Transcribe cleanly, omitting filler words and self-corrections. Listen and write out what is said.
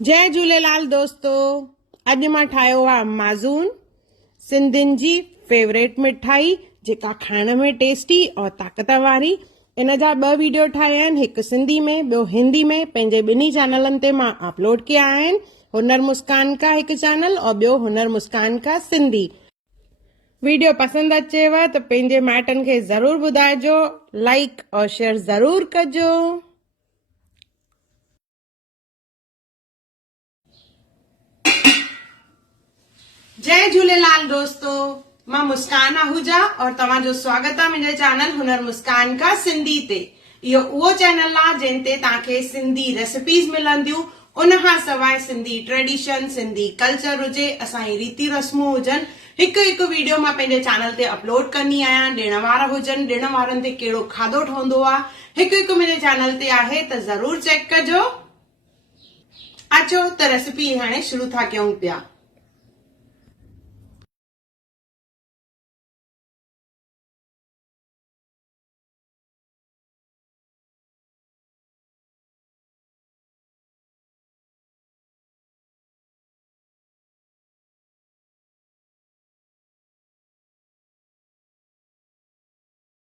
जय झूलेलाल दोस्तों। अज मां ठाहियो आहे माज़ून, सिंधियुनि जी फेवरेट मिठाई जेका खाइण में टेस्टी और ताक़त वारी। इन जा 2 वीडियो ठाहिया आहिनि, हिकु सिंधी में ॿियो हिंदी में। पंहिंजे ॿिन्ही चैनलनि ते मां अपलोड कया आहिनि। हुनर मुस्कान का हिकु चैनल और ॿियो हुनर मुस्कान का सिंधी। वीडियो पसंदि अचेव त पंहिंजे माइटनि खे ज़रूर ॿुधाइजो, लाइक और शेयर ज़रूर कजो। जय झूलेलाल दोस्तों, मां मुस्कान आहूजा और तव्हांजो स्वागत आहे मुंहिंजे चैनल हुनर मुस्कान का सिंधी ते। इहो उहो चैनल आहे जिन ते तव्हांखे सिंधी रेसिपीज़ मिलंदियूं, उनखां सवाइ सिंधी ट्रेडिशन, सिंधी कल्चर हुजे, असांजी रीति रस्मूं हुजनि, हिकु हिकु वीडियो मां पंहिंजे चैनल ते अपलोड कंदी आहियां। ॾिण वार हुजनि, ॾिण वारनि ते कहिड़ो खाधो ठहंदो आहे, हिकु हिकु मुंहिंजे चैनल ते आहे, त ज़रूर चेक कजो। अचो त रेसिपी हाणे शुरू था कयूं पिया।